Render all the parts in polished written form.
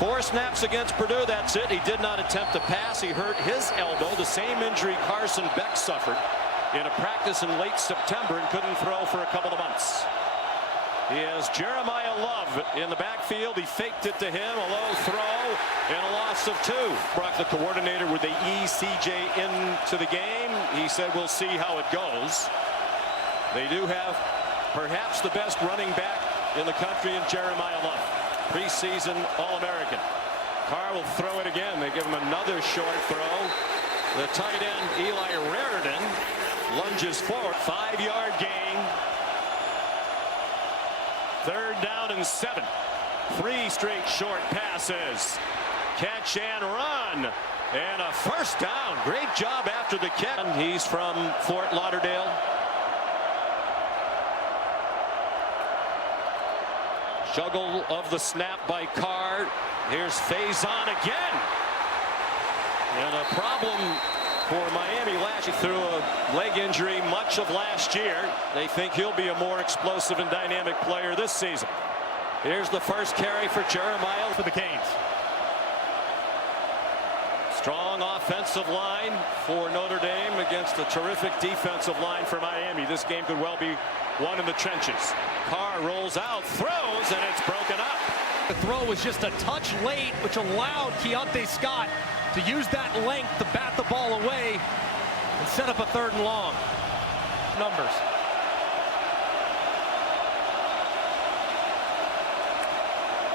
4 snaps against Purdue, that's it. He did not attempt to pass. He hurt his elbow, the same injury Carson Beck suffered in a practice in late September and couldn't throw for a couple of months. He has Jeremiah Love in the backfield. He faked it to him, a low throw, and a loss of 2. Brought the coordinator with the CJ into the game. He said, we'll see how it goes. They do have perhaps the best running back in the country in Jeremiah Love. Preseason All-American. Carr will throw it again. They give him another short throw. The tight end, Eli Raridan, lunges forward. 5-yard gain. 3rd down and 7. 3 straight short passes. Catch and run. And a first down. Great job after the catch. He's from Fort Lauderdale. Juggle of the snap by Carr. Here's Faison again. And a problem for Miami last year through a leg injury much of last year. They think he'll be a more explosive and dynamic player this season. Here's the first carry for Jeremiah for the Canes. Strong offensive line for Notre Dame against a terrific defensive line for Miami. This game could well be won in the trenches. Carr rolls out, throws, and it's broken up. The throw was just a touch late, which allowed Keontae Scott to use that length to bat the ball away and set up a 3rd and long. Numbers.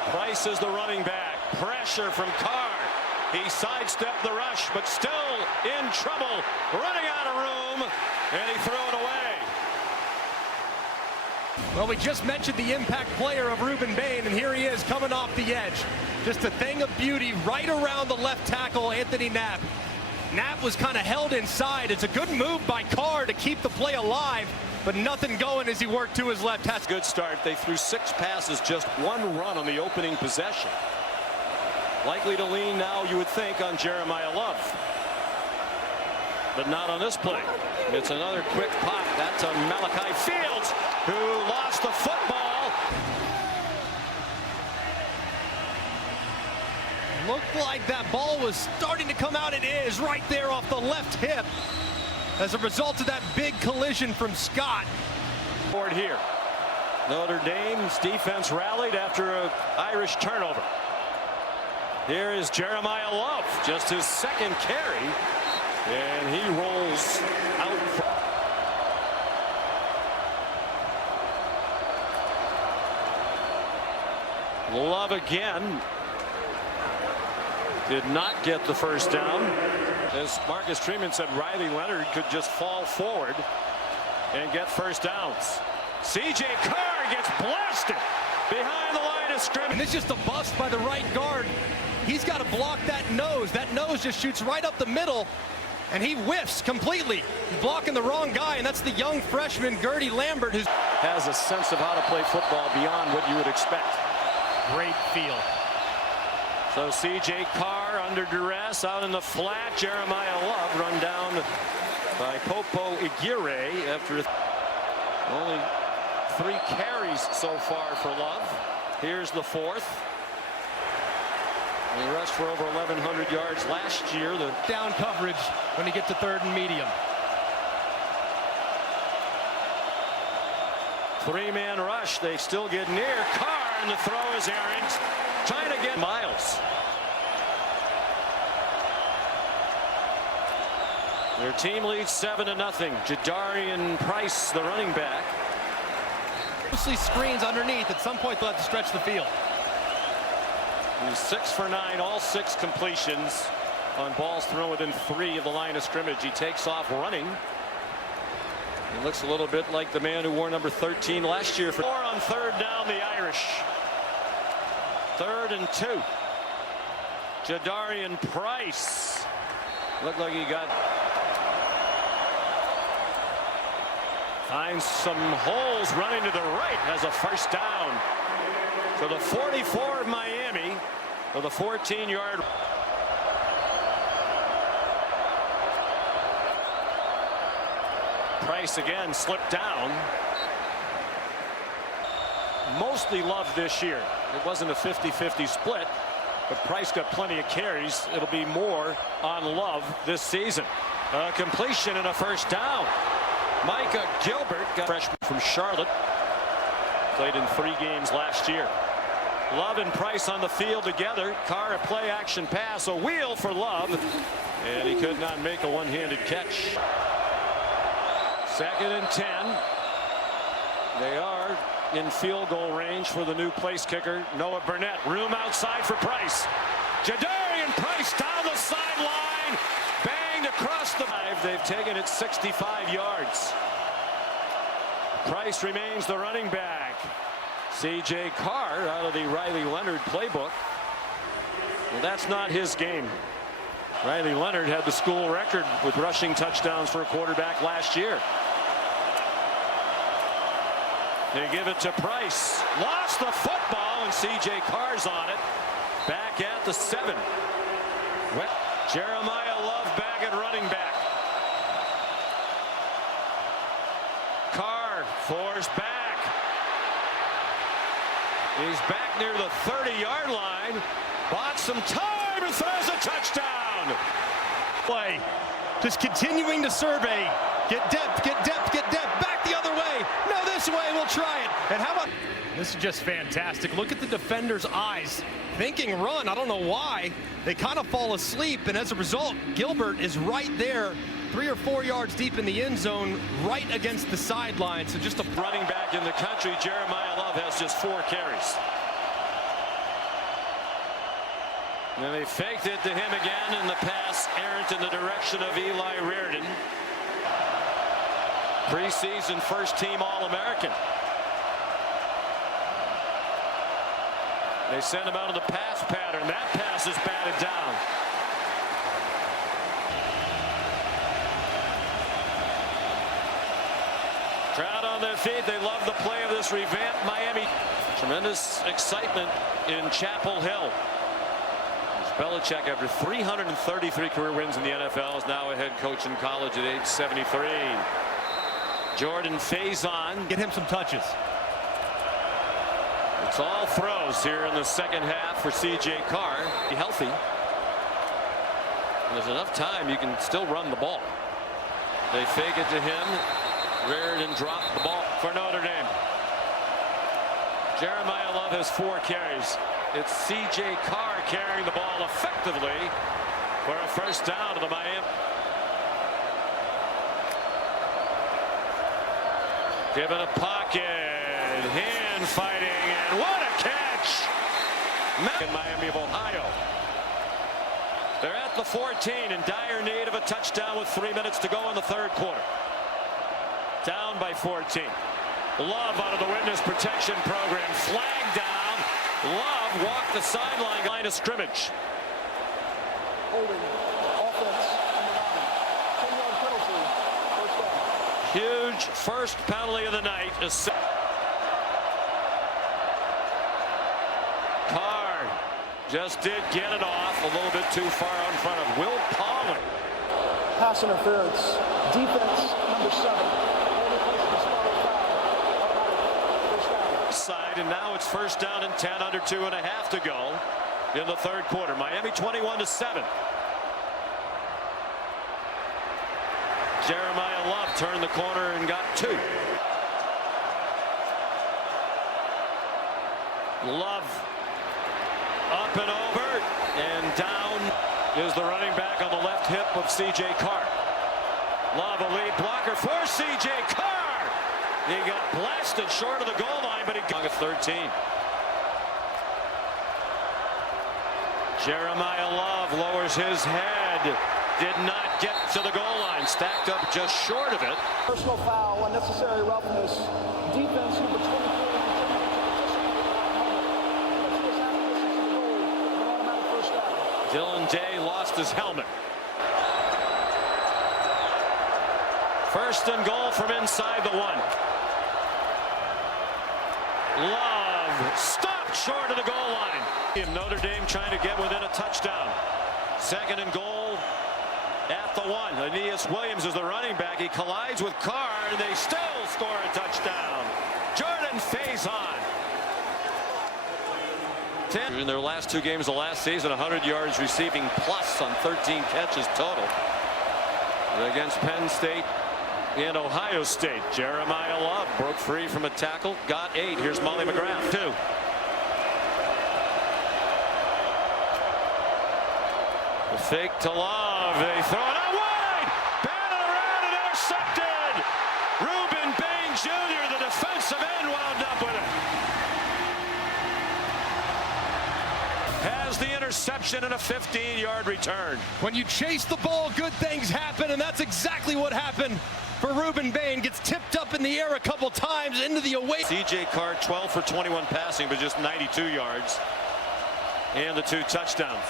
Price is the running back. Pressure from Carr. He sidestepped the rush, but still in trouble. Running out of room, and he threw it away. Well, we just mentioned the impact player of Ruben Bain, and here he is coming off the edge. Just a thing of beauty right around the left tackle, Anthony Knapp. Knapp was kind of held inside. It's a good move by Carr to keep the play alive, but nothing going as he worked to his left. That's good start. They threw 6 passes, just 1 run on the opening possession. Likely to lean now, you would think, on Jeremiah Love. But not on this play. It's another quick pop. That's on Malachi Fields, who lost the football. Looked like that ball was starting to come out. It is right there off the left hip as a result of that big collision from Scott. Forward here. Notre Dame's defense rallied after an Irish turnover. Here is Jeremiah Love, just his 2nd carry, and he rolls out. Love again. Did not get the first down. As Marcus Treeman said, Riley Leonard could just fall forward and get first downs. CJ Carr gets blasted behind the line of scrimmage. And it's just a bust by the right guard. He's got to block that nose. That nose just shoots right up the middle, and he whiffs completely. He's blocking the wrong guy, and that's the young freshman, Gertie Lambert, who has a sense of how to play football beyond what you would expect. Great feel. So C.J. Carr under duress out in the flat. Jeremiah Love run down by Popo Aguirre after only 3 carries so far for Love. Here's the 4th. He rushed for over 1,100 yards last year. The down coverage when he gets to 3rd and medium. 3-man rush. They still get near. Carr, and the throw is errant. Trying to get Miles. Their team leads 7-0. Jadarian Price, the running back. Mostly screens underneath. At some point, they'll have to stretch the field. He's 6 for 9, all 6 completions on balls thrown within 3 of the line of scrimmage. He takes off running. He looks a little bit like the man who wore number 13 last year. 4 on 3rd down, the Irish. 3rd and 2. Jadarian Price. Looked like he got. Finds some holes, running to the right, has a first down. To the 44 of Miami, for the 14-yard. Price again slipped down. Mostly Love this year. It wasn't a 50-50 split. But Price got plenty of carries. It'll be more on Love this season. A completion and a first down. Micah Gilbert, got freshman from Charlotte. Played in 3 games last year. Love and Price on the field together. Carr a play action pass, a wheel for Love, and he could not make a one-handed catch. 2nd and 10. They are in field goal range for the new place kicker, Noah Burnett. Room outside for Price. Jadarian Price down the sideline, banged across the 5. They've taken it 65 yards. Price remains the running back. C.J. Carr out of the Riley Leonard playbook. Well, that's not his game. Riley Leonard had the school record with rushing touchdowns for a quarterback last year. They give it to Price. Lost the football, and C.J. Carr's on it. Back at the 7. Jeremiah Love back at running back. Carr forced back. He's back near the 30-yard line. Bought some time and throws a touchdown. Play. Just continuing to survey. Get depth, get depth, get depth. Back the other way. No, this way. We'll try it. And how about... This is just fantastic. Look at the defender's eyes. Thinking run. I don't know why. They kind of fall asleep. And as a result, Gilbert is right there, 3 or 4 yards deep in the end zone, right against the sideline. So just a running back in the country. Jeremiah Love has just 4 carries. And they faked it to him again, and the pass errant in the direction of Eli Reardon. Preseason first-team All-American. They send him out of the pass pattern. That pass is batted down. Crowd on their feet. They love the play of this revamped Miami. Tremendous excitement in Chapel Hill. Belichick, after 333 career wins in the NFL, is now a head coach in college at age 73. Jordan Faison. Get him some touches. It's all throws here in the second half for C.J. Carr. Be healthy. There's enough time you can still run the ball. They fake it to him. Reardon dropped the ball for Notre Dame. Jeremiah Love has 4 carries. It's C.J. Carr carrying the ball effectively for a first down to the Miami. Given a pocket, hand fighting, and what a catch! In Miami of Ohio. They're at the 14 in dire need of a touchdown with 3 minutes to go in the 3rd quarter. Down by 14. Love out of the witness protection program. Flag down. Love walked the sideline line of scrimmage. Holding offense on the 10-yard penalty. First down. Huge first penalty of the night. Carr just did get it off a little bit too far out in front of Will Pollard. Pass interference. Defense number 7. Side, and now it's first down and 10, under 2.5 to go in the 3rd quarter. Miami 21-7. Jeremiah Love turned the corner and got 2. Love up and over, and down is the running back on the left hip of C.J. Carr. Love, a lead blocker for C.J. Carr. He got blasted short of the goal line, but he got 13. Jeremiah Love lowers his head. Did not get to the goal line. Stacked up just short of it. Personal foul, unnecessary roughness. Defense number 23. Dylan Day lost his helmet. First and goal from inside the 1. Love stopped short of the goal line. Notre Dame trying to get within a touchdown. 2nd and goal at the 1. Aeneas Williams is the running back. He collides with Carr, and they still score a touchdown. Jordan Faison. 10 in their last 2 games of last season, 100 yards receiving plus on 13 catches total. Against Penn State and Ohio State. Jeremiah Love broke free from a tackle, got 8. Here's Molly McGrath, 2. The fake to Love. They throw it out wide. Batted around and intercepted. Ruben Bain Jr., the defensive end, wound up with it. Has the interception and a 15-yard return. When you chase the ball, good things happen, and that's exactly what happened for Ruben Bain. Gets tipped up in the air a couple times into the away. C.J. Carr 12 for 21 passing, but just 92 yards. And the 2 touchdowns.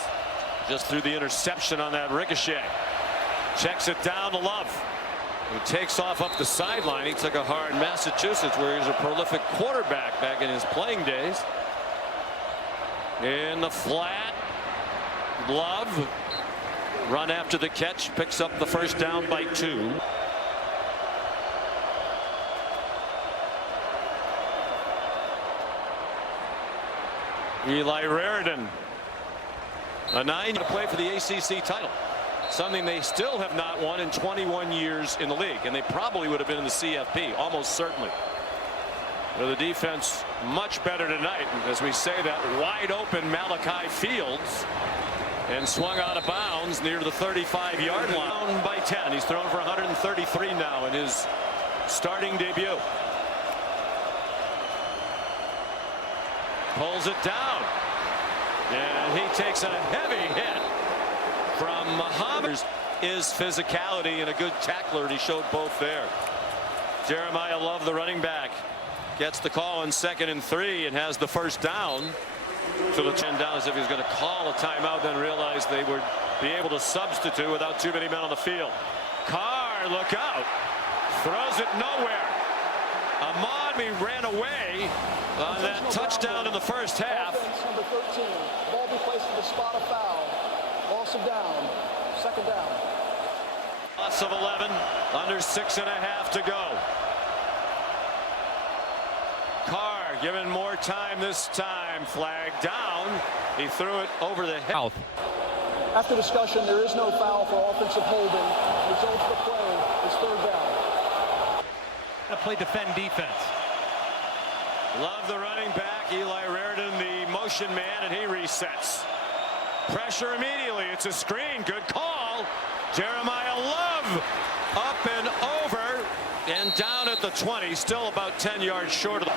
Just threw the interception on that ricochet. Checks it down to Love, who takes off up the sideline. He took a hard Massachusetts, where he was a prolific quarterback back in his playing days. In the flat, Love run after the catch, picks up the first down by 2. Eli Raridan, a 9 to play for the ACC title, something they still have not won in 21 years in the league, and they probably would have been in the CFP, almost certainly. Well, the defense much better tonight, as we say that. Wide open Malachi Fields, and swung out of bounds near the 35-yard line. Down by 10. He's thrown for 133 now in his starting debut. Pulls it down, and he takes a heavy hit from Muhammad. Is physicality and a good tackler, and he showed both there. Jeremiah Love, the running back, gets the call on 2nd and 3 and has the first down. So the 10 down as if he's going to call a timeout, then realize they would be able to substitute without too many men on the field. Carr, look out, throws it nowhere. Ahmad ran away on that touchdown in the first half. Number 13, ball be placed in the spot of foul. Loss of down, 2nd down. Loss of 11, under 6.5 to go. Carr given more time this time. Flag down. He threw it over the head. After discussion, there is no foul for offensive holding. Results of the play is 3rd down. That play defend defense. Love the running back. Eli Raridan the motion man, and he resets. Pressure immediately. It's a screen. Good call. Jeremiah Love up and over and down at the 20. Still about 10 yards short of the.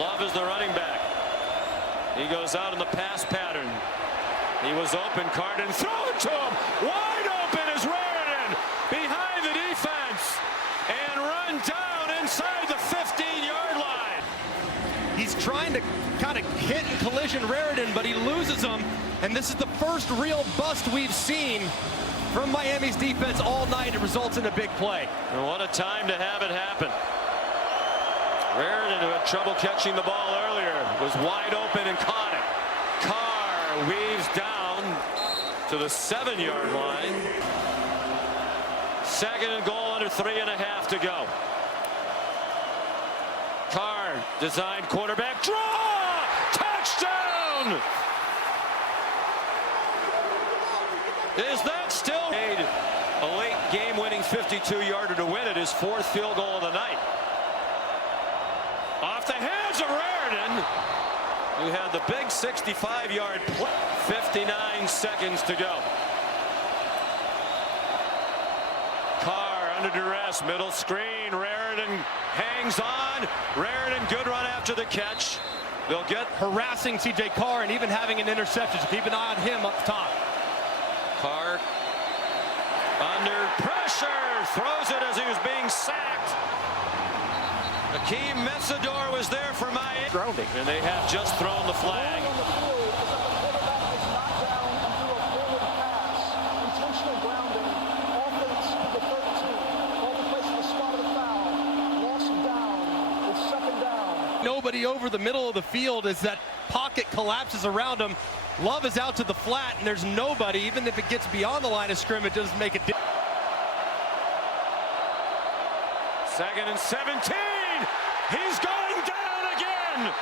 Love is the running back. He goes out in the pass pattern. He was open. Carr didn't throw it to him. Wide open is Raridan behind the defense and run down inside the 15-yard line. He's trying to kind of hit and collision Raridan, but he loses him. And this is the first real bust we've seen from Miami's defense all night. It results in a big play. And what a time to have it happen. Raridan, who had trouble catching the ball earlier, was wide open and caught it. Carr weaves down to the 7-yard line. 2nd and goal, under 3.5 to go. Carr, designed quarterback draw, touchdown. Is that still made a late game-winning 52-yarder to win it? His 4th field goal of the night. Off the hands of Raridan, who had the big 65-yard play. 59 seconds to go. Carr under duress, middle screen. Raridan hangs on. Raridan, good run after the catch. They'll get Harassing C.J. Carr and even having an interception. So keep an eye on him up top. Carr under pressure, throws it as he was being sacked. Akeem Messador was there for Miami. Grounding. And they have just thrown the flag. On the field is that the quarterback was knocked down and threw a forward pass. Intentional grounding. Offense to the 13. Ball be placed in the spot of the foul. Loss of down. It's 2nd down. Nobody over the middle of the field as that pocket collapses around him. Love is out to the flat, and there's nobody. Even if it gets beyond the line of scrimmage, it doesn't make a difference. 2nd and 17. He's going down again.